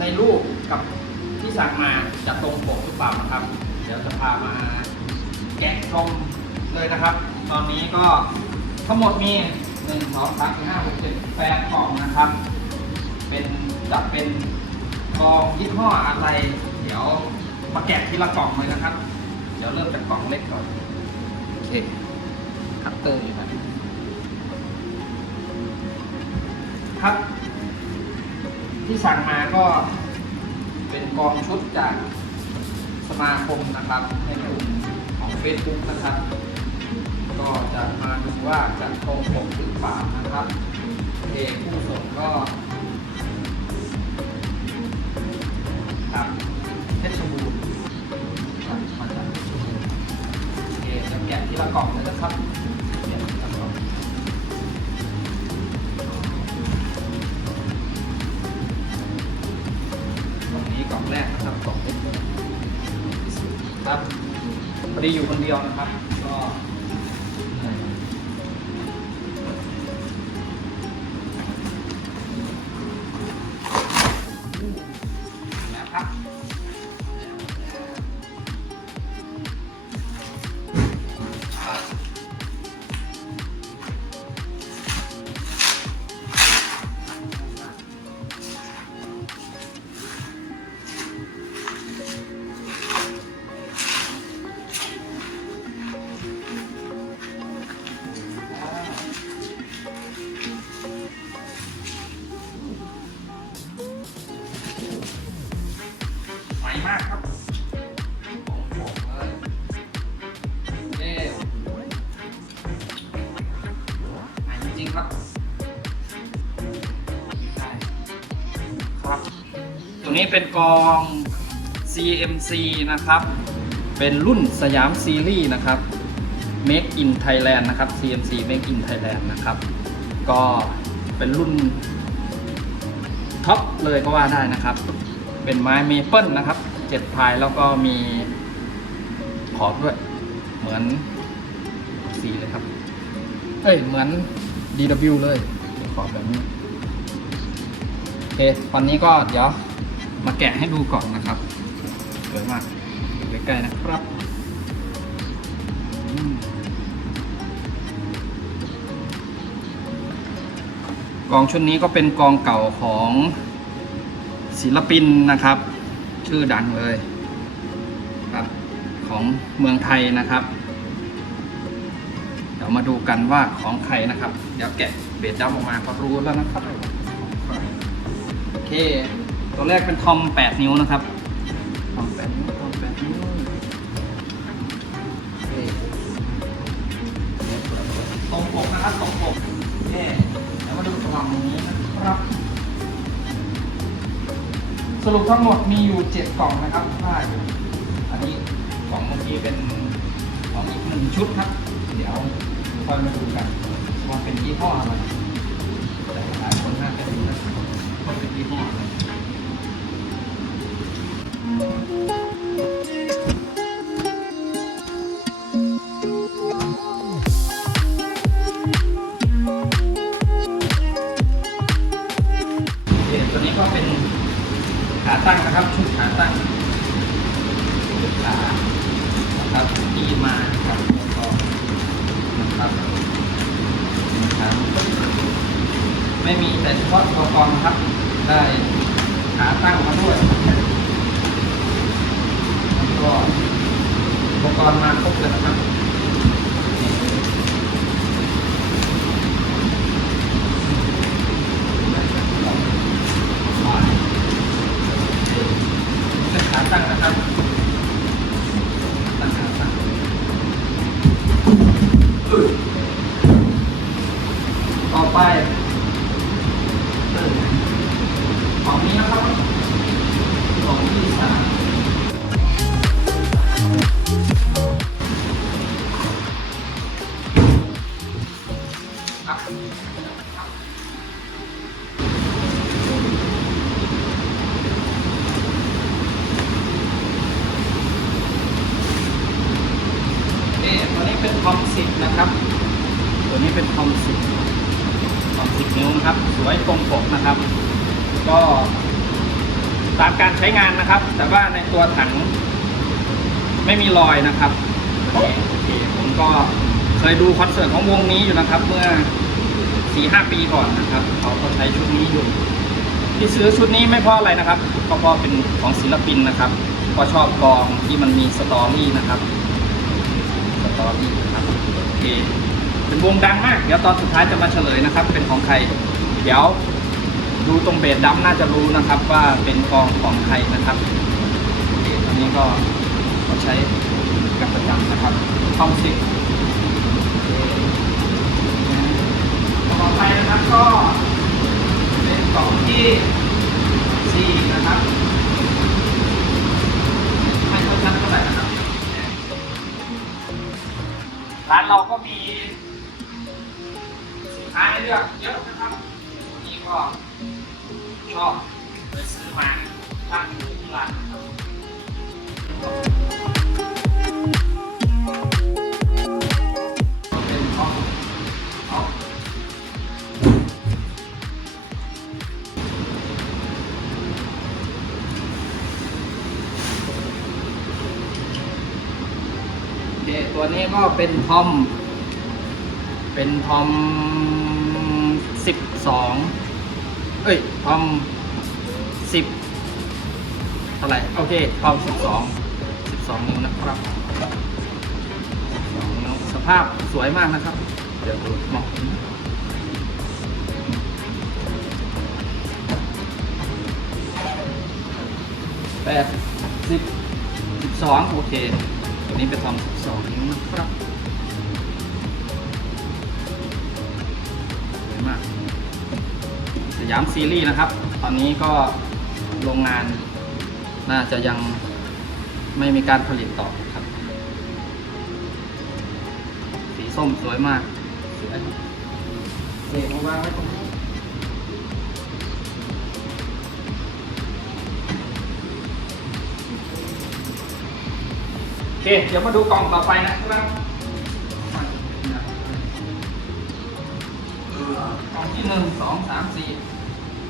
ในรูปกับที่สั่งมาจะตรงปกหรือเปล่านะครับ เดี๋ยวจะพามาแกะกล่องเลยนะครับ ตอนนี้ก็ทั้งหมดมี1 2 3 4 5 6 7 8กล่องนะครับ เป็นจะเป็นกล่องยี่ห้ออะไร เดี๋ยวมาแกะทีละกล่องเลยนะครับ เดี๋ยวเริ่มจากกล่องเล็กก่อนโอเคคัตเตอร์อยู่ไหนครับ ที่สั่งมาก็เป็นกองชุดจากสมาคมนะครับในกลุ่มของ Facebook นะครับ ก็จะมาดูว่าจะตรงปกหรือเปล่านะครับเพผู้ส่งก็ครับเพชรบูรณ์ครับมาจากเพชรบูรณ์โอจะแกะที่ละกล่องเลยนะครับ แรกนะครับสองเล็กครับพอดีอยู่คนเดียวนะครับ ครับครับตัวนี้เป็นกอง CMC นะครับ เป็นรุ่นสยามซีรีส์นะครับ Make in Thailand นะครับ CMC Make in Thailand นะครับ ก็เป็นรุ่นท็อปเลยก็ว่าได้นะครับ เป็นไม้เมเปิลนะครับเจ็ดพายแล้วก็มีขอบด้วย เหมือนสีเลยครับ เอ้ย เหมือน DW เลยขอบแบบนี้โอเควันนี้ก็เดี๋ยวมาแกะให้ดูก่อนนะครับสวยมากใกล้ๆนะครับกองชุดนี้ก็เป็นกองเก่าของศิลปินนะครับ ชื่อดังเลยครับของเมืองไทยนะครับ เดี๋ยวมาดูกันว่าของใครนะครับ เดี๋ยวแกะเบสดัมออกมาก็รู้แล้วนะครับโอเค ตัวแรกเป็นทอม 8 นิ้วนะครับทอม 8 นิ้วทอม 8 นิ้วโอเคตรงปกนะครับตรงปกโอเคเดี๋ยวมาดูกล่องนี้นะครับ สรุปทั้งหมดมีอยู่ 7 กล่องนะครับถ้าอยู่อันนี้กล่องเมื่อกี้เป็นของอีกหนึ่งชุดครับ เดี๋ยว ค่อยมาดูกันว่าเป็นยี่ห้ออะไรแต่หลายคนน่าจะรู้นะว่าเป็นยี่ห้ออะไรตัวนี้ก็เป็นขาตั้งนะครับชุดขาตั้งขาครับที่มาครับก็ ครับครับ ไม่มีแต่เฉพาะตัวกรครับ ได้ขาตั้งมาด้วยแล้วก็อุปกรณ์มาครบเลยนะครับขาตั้งนะครับตั้งขาตั้ง ต่อไปออกนี้นะครับ ก็ตามการใช้งานนะครับ แต่ว่าในตัวถังไม่มีรอยนะครับโอเคผมก็เคยดูคอนเสิร์ตของวงนี้อยู่นะครับ เมื่อสี่ห้าปีก่อนนะครับเขาก็ใช้ชุดนี้อยู่ ที่ซื้อชุดนี้ไม่เพราะอะไรนะครับก็เพราะเป็นของศิลปินนะครับก็ชอบกองที่มันมีสตอรี่นะครับสตอรี่นะครับโอเคเป็นวงดังมาก เดี๋ยวตอนสุดท้ายจะมาเฉลยนะครับ เป็นของใคร เดี๋ยว ดูตรงเบสดัมน่าจะรู้นะครับว่าเป็นกองของใครนะครับโอเคตอนนี้ก็ใช้กันประจำนะครับทอมซิกต่อไปนะครับก็เป็นกล่องที่สี่นะครับไม่ค่อยชัดเท่าไหร่นะครับร้านเราก็มีสินค้าให้เลือกเยอะนะครับนนี้ก็ ชอบเลยซื้อมาตั้งอยู่ที่ร้านครับก็เป็นห้องห้องโอเคตัวนี้ก็เป็นทอม เป็นทอมสิบสอง เอ้ยทอมสิบเท่าไหร่ โอเคทอมสิบสองสิบสองนิ้วนะครับ12นิ้วสภาพสวยมากนะครับ เดี๋ยวดูมองแปดสิบสิบสองโอเค ตัวนี้เป็นทองนิ้วนะครับ ยามซีรีส์นะครับ ตอนนี้ก็โรงงานน่าจะยังไม่มีการผลิตต่อครับ สีส้มสวยมากสวยเสียมาวางไว้ตรงนี้โอเค เดี๋ยวมาดูกล่องต่อไปนะครับกล่องที่หนึ่งสองสามสี่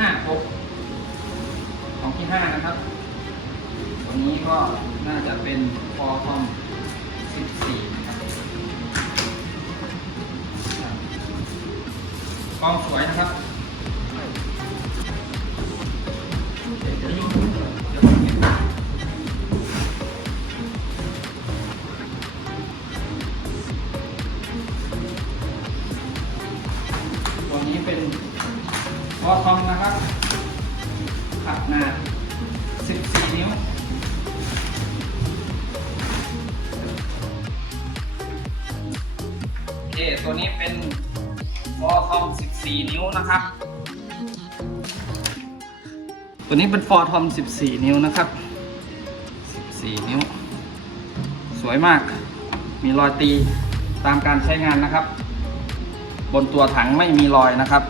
ห้าหกกล่องที่ห้านะครับตัวนี้ก็น่าจะเป็นฟอร์คอมสิบสี่กล้องสวยนะครับ ตัวนี้เป็นวอทอม 14 นิ้วนะครับ ตัวนี้เป็นฟอร์ทอม 14 นิ้วนะครับ 14 นิ้ว สวยมาก มีรอยตีตามการใช้งานนะครับ บนตัวถังไม่มีรอยนะครับ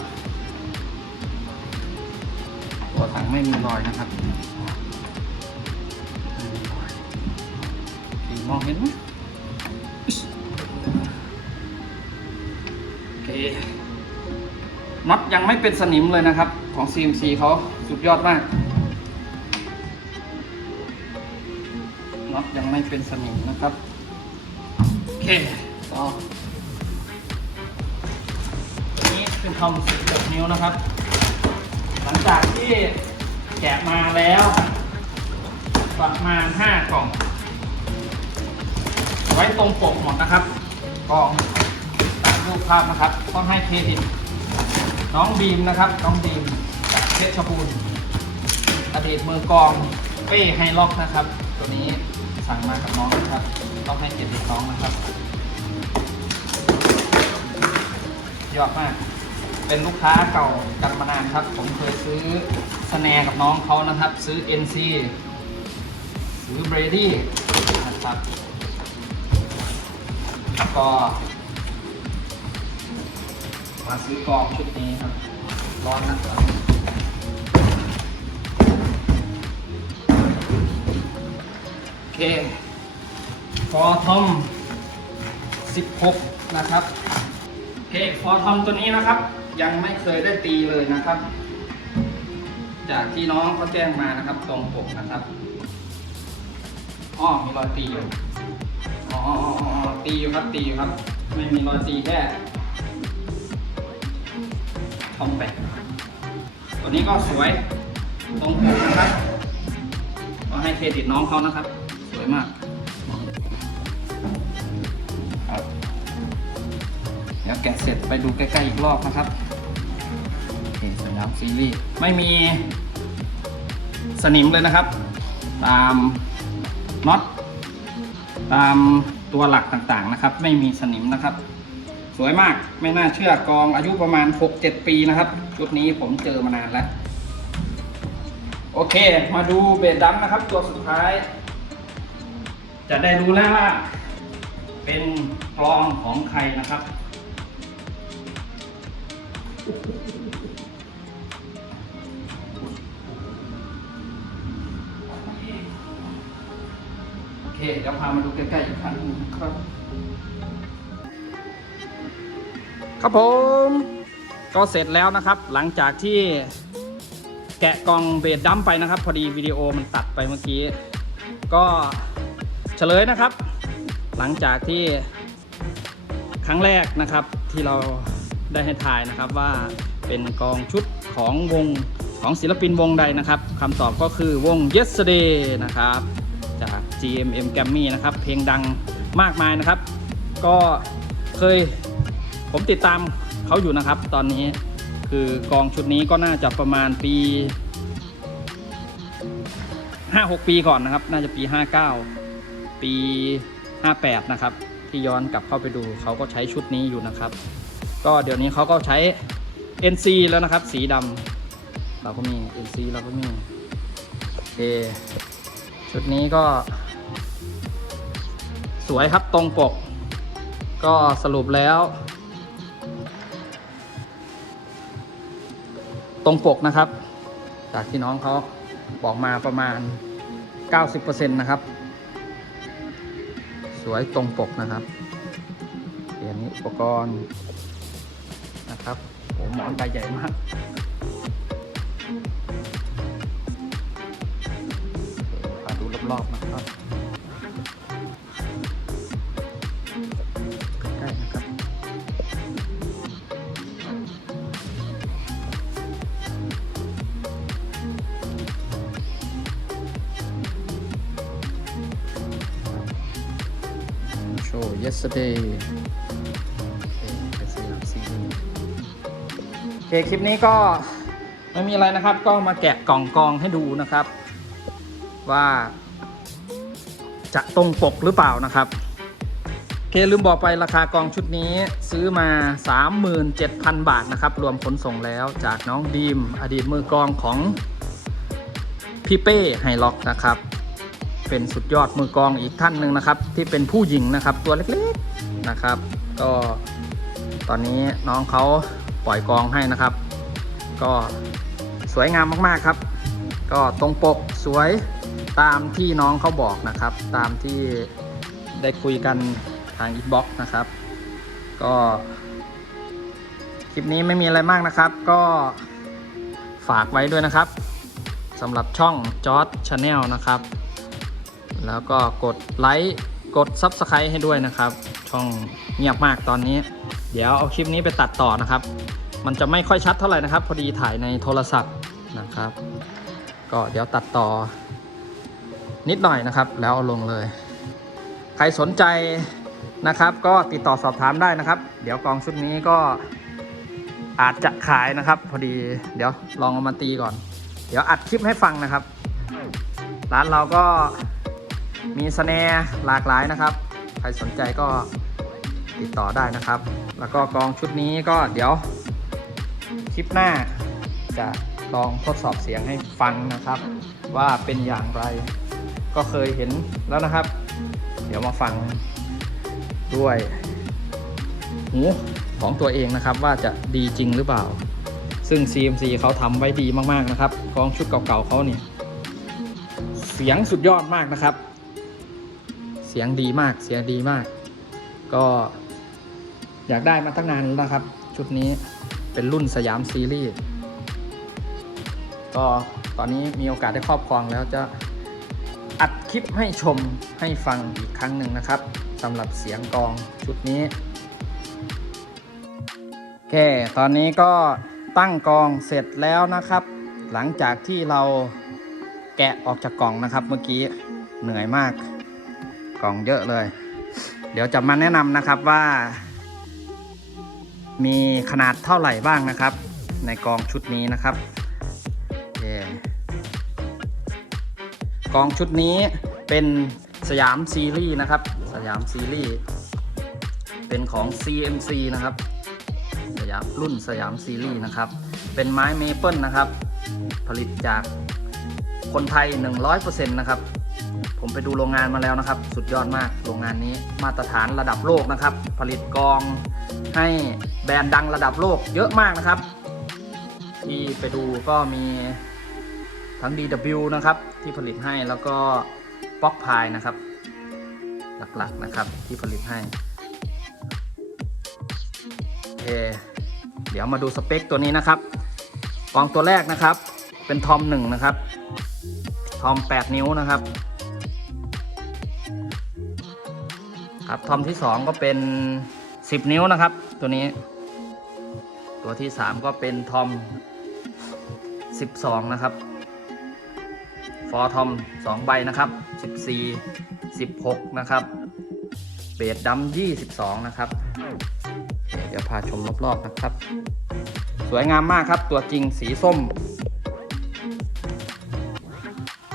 ตัวถังไม่มีรอยนะครับมีรอยดีมองเห็นไหม โอเคน็อตยังไม่เป็นสนิมเลยนะครับ ของ CMC เขาสุดยอดมากน็อตยังไม่เป็นสนิมนะครับ โอเคต่อนี้เป็นทอม16นิ้วนะครับ หลังจากที่แกะมาแล้วประมาณ 5 กล่อง ไว้ตรงปกหมดนะครับกล่องตาม รูปภาพนะครับ ต้องให้เครดิตน้องบีมนะครับ น้องบีมจากเพชรบูรณ์อดีตมือกองเป้ไฮล็อกนะครับ ตัวนี้สั่งมากับน้องนะครับ ต้องให้เครดิตน้องนะครับยอดมาก เป็นลูกค้าเก่ากันมานานครับ ผมเคยซื้อสแนกับน้องเขานะครับ ซื้อ NC ซื้อเบรดี้นะครับก็ มาซื้อกองชุดนี้ครับ ร้อนนะครับโอเคฟอทอม 16 นะครับโอเคฟอทอมตัวนี้นะครับ ยังไม่เคยได้ตีเลยนะครับ จากที่น้องเขาแจ้งมานะครับ ตรงปกนะครับอ้อมีรอยตีอยู่อ๋ออ๋ออ๋ออ๋อตีอยู่ครับตีอยู่ครับ ไม่มีรอยตีแค่ ทอมแบกตัวนี้ก็สวยตรงปกนะครับ ก็ให้เครดิตน้องเขานะครับ สวยมากครับเดี๋ยวแกะเสร็จไปดูใกล้ๆอีกรอบนะครับโอเคสยามซีรีส์ไม่มีสนิมเลยนะครับ ตามน็อตตามตัวหลักต่างๆนะครับ ไม่มีสนิมนะครับ สวยมากไม่น่าเชื่อกองอายุประมาณ 6-7 ปีนะครับ ชุดนี้ผมเจอมานานแล้ว โอเค มาดูเบดดัมนะครับ ตัวสุดท้าย จะได้รู้แล้วว่า เป็นกลองของใครนะครับ โอเคเดี๋ยวพามาดูใกล้ๆอีกครั้งหนึงครับ ครับผมก็เสร็จแล้วนะครับ หลังจากที่แกะกล่องเบสดัมไปนะครับ พอดีวิดีโอมันตัดไปเมื่อกี้ ก็เฉลยนะครับ หลังจากที่ครั้งแรกนะครับที่เราได้ให้ทายนะครับว่าเป็นกองชุดของวงของศิลปินวงใดนะครับคำตอบก็คือวง Yesterday นะครับ จาก GMM g r a m m y นะครับ เพลงดังมากมายนะครับ ก็เคย ผมติดตามเขาอยู่นะครับ ตอนนี้คือกองชุดนี้ก็น่าจะประมาณปี 5-6 ปีก่อนนะครับ น่าจะปี 59 ปี 58 นะครับ ที่ย้อนกลับเข้าไปดูเขาก็ใช้ชุดนี้อยู่นะครับ ก็เดี๋ยวนี้เขาก็ใช้ NC แล้วนะครับ สีดำเราก็มี NC เราก็มีโอเคชุดนี้ก็ สวยครับตรงปก ก็สรุปแล้ว รงปกนะครับ จากที่น้องเขาบอกมาประมาณ 90%นะครับ สวยตรงปกนะครับเดี๋ยวนี้อุปกรณ์นะครับโอ้หมอนใบใหญ่มากพาดูรอบๆนะครับ yesterday โอเคคลิปนี้ก็ไม่มีอะไรนะครับ ก็มาแกะกล่องกองให้ดูนะครับ ว่า จะตรงปกหรือเปล่านะครับโอเคลืมบอกไปราคากองชุดนี้ซื้อมา 37,000 บาทนะครับ รวมขนส่งแล้วจากน้องดีม อดีตมือกลองของพี่เป้ไฮล็อกนะครับ เป็นสุดยอดมือกองอีกท่านหนึ่งนะครับ ที่เป็นผู้หญิงนะครับตัวเล็กๆนะครับ ก็ตอนนี้น้องเขาปล่อยกองให้นะครับ ก็สวยงามมากๆครับ ก็ตรงปกสวยตามที่น้องเขาบอกนะครับ ตามที่ได้คุยกันทางอินบ็อกซ์นะครับ ก็คลิปนี้ไม่มีอะไรมากนะครับ ก็ฝากไว้ด้วยนะครับสำหรับช่องจอร์ดชาแนลนะครับ แล้วก็กดไลค์กด Subscribe ให้ด้วยนะครับ ช่องเงียบมากตอนนี้ เดี๋ยวเอาคลิปนี้ไปตัดต่อนะครับ มันจะไม่ค่อยชัดเท่าไหร่นะครับ พอดีถ่ายในโทรศัพท์นะครับ ก็เดี๋ยวตัดต่อ นิดหน่อยนะครับ แล้วเอาลงเลย ใครสนใจนะครับ ก็ติดต่อสอบถามได้นะครับ เดี๋ยวกองชุดนี้ก็อาจจะขายนะครับ พอดีเดี๋ยวลองเอามาตีก่อน เดี๋ยวอัดคลิปให้ฟังนะครับ ร้านเราก็ มีสแนร์หลากหลายนะครับ ใครสนใจก็ติดต่อได้นะครับ แล้วก็กองชุดนี้ก็เดี๋ยวคลิปหน้าจะลองทดสอบเสียงให้ฟังนะครับ ว่าเป็นอย่างไรก็เคยเห็นแล้วนะครับ เดี๋ยวมาฟังด้วยหูของตัวเองนะครับว่าจะดีจริงหรือเปล่า ซึ่ง CMC เขาทำไว้ดีมากๆนะครับกองชุดเก่าๆเขาเนี่ยเสียงสุดยอดมากนะครับ เสียงดีมากเสียงดีมาก ก็อยากได้มาตั้งนานแล้วครับ ชุดนี้เป็นรุ่นสยามซีรีส์ก็ตอนนี้มีโอกาสได้ครอบครองแล้วจะอัดคลิปให้ชมให้ฟังอีกครั้งหนึ่งนะครับสำหรับเสียงกองชุดนี้โอเค ตอนนี้ก็ตั้งกองเสร็จแล้วนะครับ หลังจากที่เราแกะออกจากกล่องนะครับเมื่อกี้เหนื่อยมาก กล่องเยอะเลย เดี๋ยวจะมาแนะนำนะครับว่า มีขนาดเท่าไหร่บ้างนะครับ ในกองชุดนี้นะครับกองชุดนี้เป็นสยามซีรีส์นะครับ สยามซีรีส์เป็นของ CMC นะครับสยามรุ่นสยามซีรีส์นะครับ เป็นไม้เมเปิลนะครับ ผลิตจากคนไทย 100%นะครับ ผมไปดูโรงงานมาแล้วนะครับ สุดยอดมากโรงงานนี้มาตรฐานระดับโลกนะครับ ผลิตกองให้แบรนด์ดังระดับโลกเยอะมากนะครับ ที่ไปดูก็มีทั้ง DW นะครับ ที่ผลิตให้แล้วก็ป๊อกพายนะครับ หลักๆนะครับที่ผลิตให้โอเคเดี๋ยวมาดูสเปคตัวนี้นะครับ กองตัวแรกนะครับ เป็นทอมหนึ่งนะครับ ทอม 8 นิ้วนะครับ ครับทอมที่2ก็เป็น10นิ้วนะครับ ตัวนี้ ตัวที่3ก็เป็นทอม12นะครับ ฟอร์ทอม2ใบนะครับ14 16นะครับเบสดัม22นะครับ เดี๋ยวพาชมรอบๆนะครับ สวยงามมากครับตัวจริงสีส้ม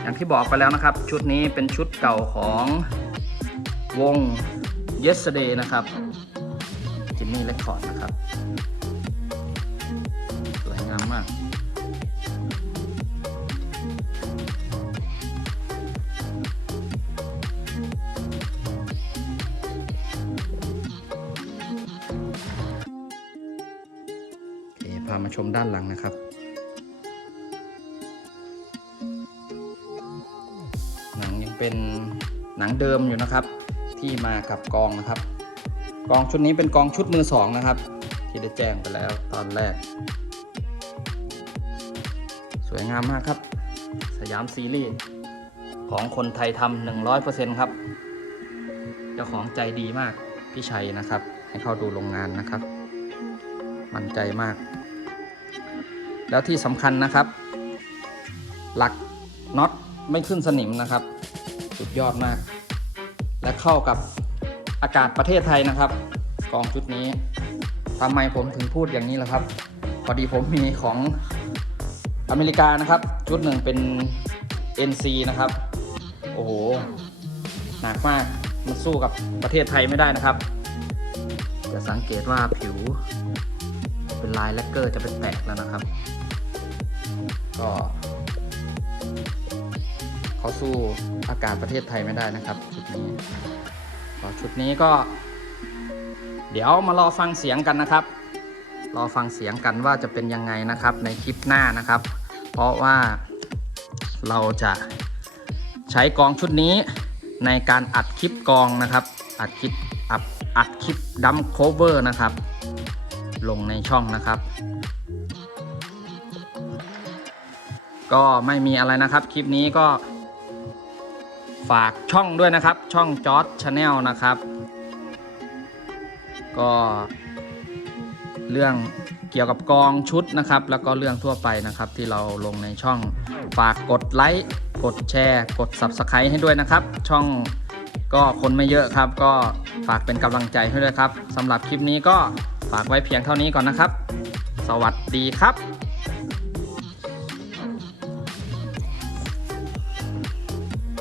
อย่างที่บอกไปแล้วนะครับ ชุดนี้เป็นชุดเก่าของ วง yesterday นะครับจิมมี่เรคคอร์ดนะครับ สวยงามมากเคพามาชมด้านหลังนะครับหนังยังเป็นหนังเดิมอยู่นะครับ ที่มากับกองนะครับ กองชุดนี้เป็นกองชุดมือสองนะครับ ที่ได้แจ้งไปแล้วตอนแรก สวยงามมากครับ สยามซีรีส์ของคนไทยทำหนึ่งร้อยเปอร์เซ็นต์ครับ เจ้าของใจดีมากพี่ชัยนะครับ ให้เข้าดูโรงงานนะครับ มั่นใจมาก แล้วที่สำคัญนะครับ หลักน็อตไม่ขึ้นสนิมนะครับ สุดยอดมาก และเข้ากับอากาศประเทศไทยนะครับ กองชุดนี้ทำไมผมถึงพูดอย่างนี้ล่ะครับ พอดีผมมีของอเมริกานะครับ ชุดหนึ่งเป็น NC นะครับ โอ้โห หนักมาก มันสู้กับประเทศไทยไม่ได้นะครับ จะสังเกตว่าผิว เป็นลายแลกเกอร์จะเป็นแตกแล้วนะครับ ก็ เขาสู้อากาศประเทศไทยไม่ได้นะครับชุดนี้ชุดนี้ก็ เดี๋ยวมารอฟังเสียงกันนะครับ รอฟังเสียงกันว่าจะเป็นยังไงนะครับในคลิปหน้านะครับ เพราะว่าเราจะใช้กองชุดนี้ในการอัดคลิปกองนะครับ อัดคลิปอัดอัดคลิปดัมโคเวอร์นะครับ ลงในช่องนะครับ ก็ไม่มีอะไรนะครับคลิปนี้ก็ ฝากช่องด้วยนะครับ ช่องจอร์ดชาแนลนะครับ ก็เรื่องเกี่ยวกับกองชุดนะครับ แล้วก็เรื่องทั่วไปนะครับ ที่เราลงในช่องฝากกดไลค์กดแชร์กด Subscribe ให้ด้วยนะครับ ช่องก็คนไม่เยอะครับ ก็ฝากเป็นกำลังใจให้ด้วยครับสำหรับคลิปนี้ก็ฝากไว้เพียงเท่านี้ก่อนนะครับ สวัสดีครับ